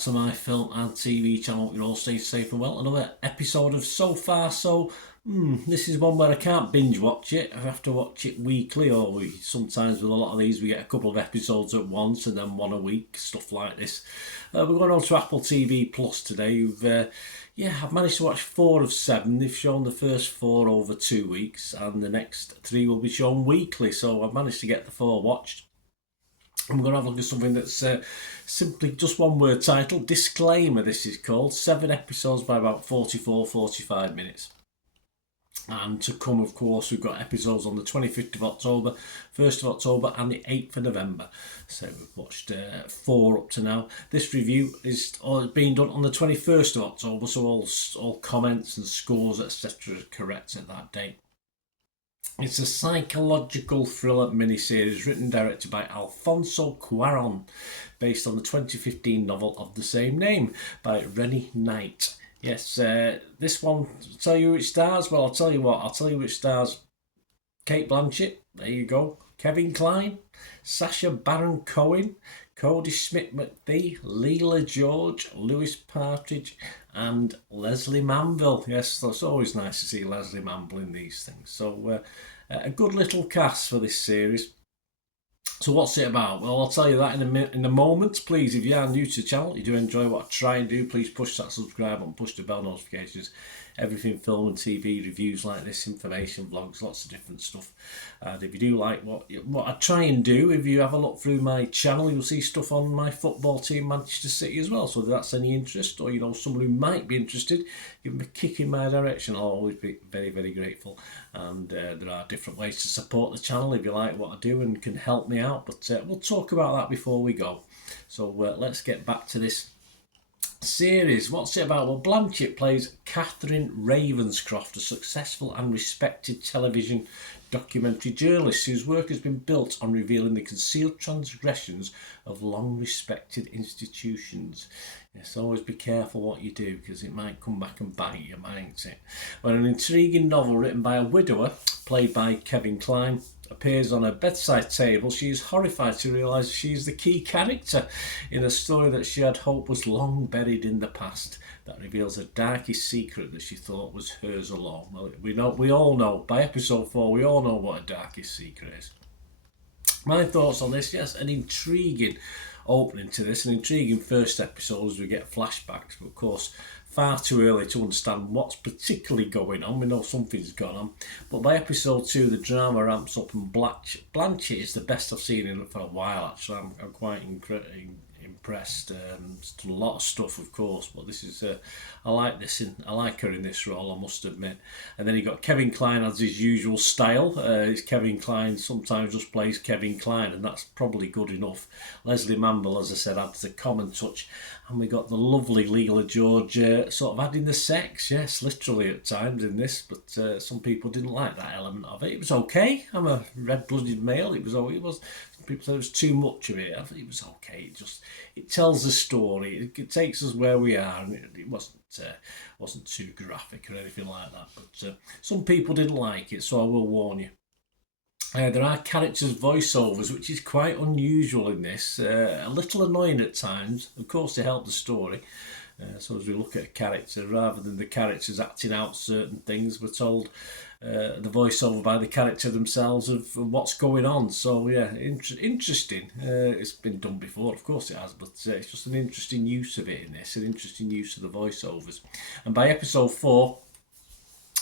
to my film and TV channel. You're all stay safe and well. Another episode of So Far So. This is one where I can't binge watch it. I have to watch it weekly, or sometimes with a lot of these we get a couple of episodes at once and then one a week, stuff like this. We're going on to Apple TV Plus today. I've managed to watch 4 of 7. They've shown the first 4 over 2 weeks, and the next 3 will be shown weekly. So I've managed to get the 4 watched. I'm going to have a look at something that's simply just one word title. Disclaimer, this is called. 7 episodes by about 44-45 minutes. And to come, of course, we've got episodes on the 25th of October, 1st of October and the 8th of November. So we've watched 4 up to now. This review is being done on the 21st of October, so all comments and scores, etc. are correct at that date. It's a psychological thriller miniseries written and directed by Alfonso Cuarón, based on the 2015 novel of the same name by Rennie Knight. Yes, this one, I'll tell you which stars. Well, I'll tell you what, I'll tell you which stars. Kate Blanchett, there you go. Kevin Kline, Sacha Baron Cohen, Cody Smith-McPhee, Leela George, Lewis Partridge, and Leslie Manville. Yes, it's always nice to see Leslie Manville in these things. So, a good little cast for this series. So what's it about? Well, I'll tell you that in a moment. Please, if you are new to the channel, you do enjoy what I try and do, please push that subscribe button, push the bell notifications. Everything film and TV reviews like this, information, vlogs, lots of different stuff. And if you do like what I try and do, if you have a look through my channel, you'll see stuff on my football team, Manchester City, as well. So if that's any interest, or someone who might be interested, give them a kick in my direction. I'll always be very, very grateful. And there are different ways to support the channel if you like what I do and can help me out. But we'll talk about that before we go. So let's get back to this series. What's it about? Well, Blanchett plays Catherine Ravenscroft, a successful and respected television documentary journalist whose work has been built on revealing the concealed transgressions of long respected institutions. Yes, always be careful what you do, because it might come back and bite you, mightn't it? When an intriguing novel written by a widower, played by Kevin Kline, appears on her bedside table, she is horrified to realise she is the key character in a story that she had hoped was long buried in the past, that reveals a darkest secret that she thought was hers alone. Well, we all know, by episode 4, we all know what a darkest secret is. My thoughts on this, yes, an intriguing opening to this, an intriguing first episode as we get flashbacks, but of course far too early to understand what's particularly going on. We know something's gone on, but by episode 2 the drama ramps up, and Blanchett is the best I've seen in for a while. Actually, I'm quite impressed. She's done a lot of stuff, of course, but this is I like this. I like her in this role, I must admit. And then you got Kevin Kline as his usual style. Kevin Kline sometimes just plays Kevin Kline, and that's probably good enough. Leslie Manville, as I said, adds the common touch, and we got the lovely Leela George sort of adding the sex, yes, literally at times in this. But some people didn't like that element of it. It was okay. I'm a red-blooded male. It was. People said it was too much of it. I think it was okay. It tells the story. It takes us where we are, and it wasn't too graphic or anything like that. But some people didn't like it, so I will warn you. There are characters' voiceovers, which is quite unusual in this. A little annoying at times. Of course, they help the story. So as we look at a character, rather than the characters acting out certain things, we're told the voiceover by the character themselves of what's going on. So yeah, interesting. It's been done before, of course it has, but it's just an interesting use of it in this, an interesting use of the voiceovers. And by episode 4,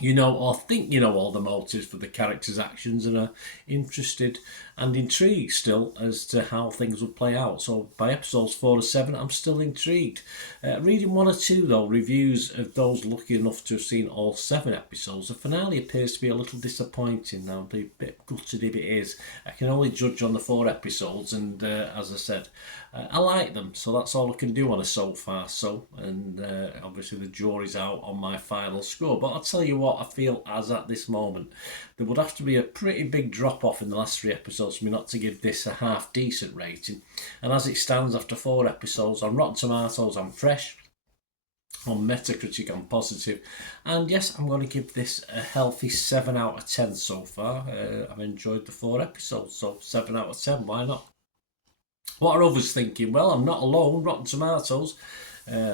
you know, or think you know, all the motives for the characters' actions, and are interested and intrigued still as to how things would play out. So by episodes 4 to 7, I'm still intrigued. Reading 1 or 2, though, reviews of those lucky enough to have seen all 7 episodes, the finale appears to be a little disappointing. Now, I'll be a bit gutted if it is. I can only judge on the 4 episodes, and as I said, I like them, so that's all I can do on a So Far So. And obviously the jury's out on my final score, but I'll tell you what I feel as at this moment. There would have to be a pretty big drop off in the last 3 episodes for me not to give this a half decent rating. And as it stands after 4 episodes, on Rotten Tomatoes I'm fresh, on Metacritic I'm positive, and yes, I'm going to give this a healthy 7 out of 10 so far. I've enjoyed the 4 episodes, so 7 out of 10, why not? What are others thinking? Well, I'm not alone. Rotten Tomatoes,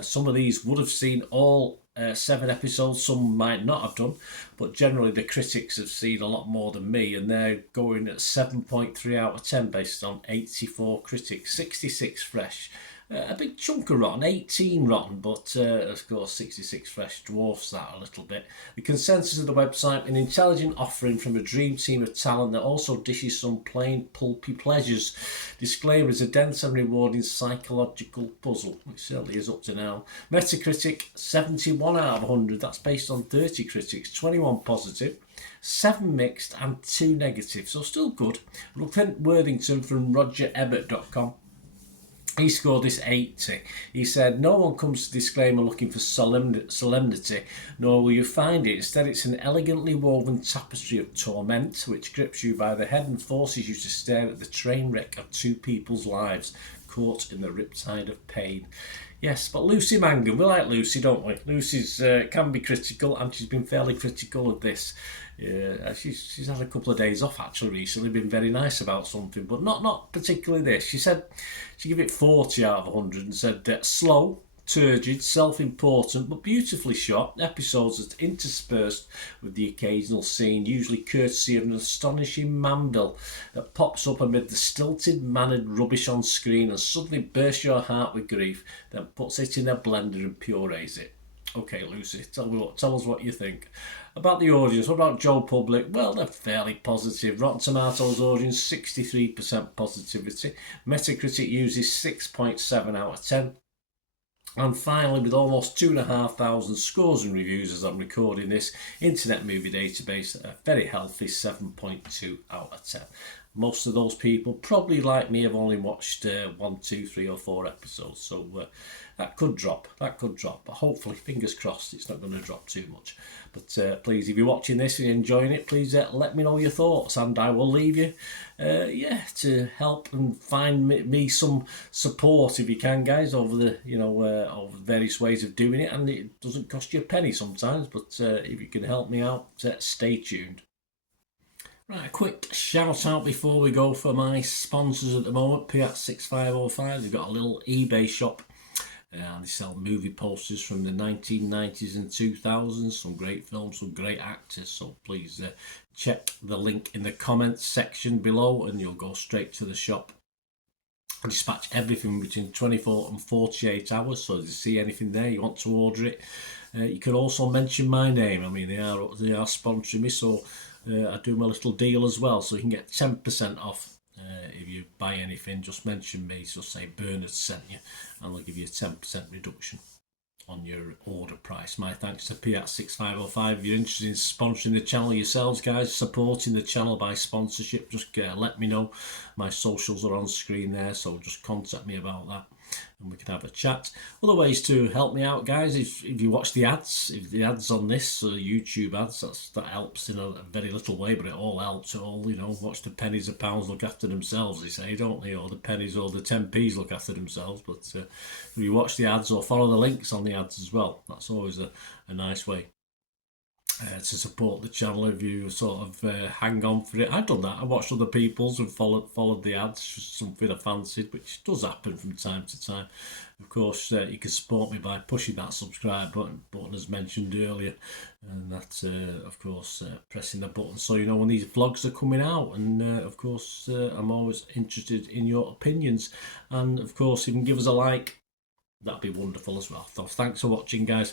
some of these would have seen all 7 episodes, some might not have done, but generally the critics have seen a lot more than me, and they're going at 7.3 out of 10 based on 84 critics, 66 fresh. A big chunk of rotten, 18 rotten, but of course 66 fresh dwarfs that a little bit. The consensus of the website: an intelligent offering from a dream team of talent that also dishes some plain pulpy pleasures. Disclaimer: is a dense and rewarding psychological puzzle, which certainly is up to now. Metacritic 71 out of 100, that's based on 30 critics, 21 positive, 7 mixed and 2 negative, so still good. Clint Worthington from RogerEbbett.com, he scored this 80. He said, no one comes to Disclaimer looking for solemnity, nor will you find it. Instead, it's an elegantly woven tapestry of torment, which grips you by the head and forces you to stare at the train wreck of 2 people's lives, caught in the riptide of pain. Yes, but Lucy Mangan, we like Lucy, don't we? Lucy's can be critical, and she's been fairly critical of this. She's had a couple of days off actually recently, been very nice about something, but not particularly this. She said she gave it 40 out of 100 and said that slow, turgid, self-important but beautifully shot episodes that interspersed with the occasional scene, usually courtesy of an astonishing Manville that pops up amid the stilted, mannered rubbish on screen and suddenly bursts your heart with grief, then puts it in a blender and purees it. Okay, Lucy, tell us what you think. About the audience, what about Joe Public? Well, they're fairly positive. Rotten Tomatoes audience, 63% positivity. Metacritic uses 6.7 out of 10. And finally, with almost 2,500 scores and reviews as I'm recording this, Internet Movie Database, a very healthy 7.2 out of 10. Most of those people, probably like me, have only watched 1, 2, 3 or 4 episodes, so that could drop, but hopefully, fingers crossed, it's not going to drop too much. But please, if you're watching this and you're enjoying it, please let me know your thoughts, and I will leave you, to help and find me some support if you can, guys, over the over various ways of doing it, and it doesn't cost you a penny sometimes, but if you can help me out, stay tuned. Right, a quick shout out before we go for my sponsors at the moment. Piat 6505, they've got a little eBay shop and they sell movie posters from the 1990s and 2000s, some great films, some great actors, so please check the link in the comments section below and you'll go straight to the shop. I dispatch everything between 24 and 48 hours, so if you see anything there, you want to order it, you can also mention my name. I mean, they are sponsoring me, so I do my little deal as well, so you can get 10% off if you buy anything. Just mention me, so say Bernard sent you, and they'll give you a 10% reduction on your order price. My thanks to Piat 6505. If you're interested in sponsoring the channel yourselves, guys, supporting the channel by sponsorship, just let me know. My socials are on screen there, so just contact me about that and we can have a chat. Other ways to help me out, guys, if you watch the ads, if the ads on this YouTube ads, that helps in a very little way, but it all helps. It all, watch the pennies and pounds look after themselves, they say, don't they? Or the pennies or the 10p's look after themselves. But if you watch the ads or follow the links on the ads as well, that's always a nice way to support the channel. If you sort of hang on for it, I've done that. I watched other people's and followed the ads, just something I fancied, which does happen from time to time. Of course, you can support me by pushing that subscribe button as mentioned earlier, and that's of course pressing the button so you know when these vlogs are coming out. And of course, I'm always interested in your opinions, and of course, if you can give us a like, that'd be wonderful as well. So thanks for watching, guys.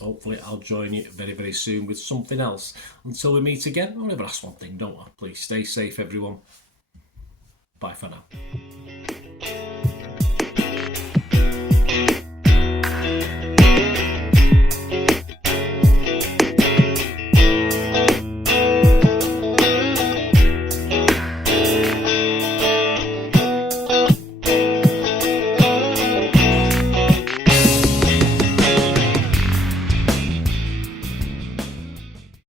Hopefully I'll join you very, very soon with something else. Until we meet again, I'll never ask one thing, don't I? Please stay safe, everyone. Bye for now.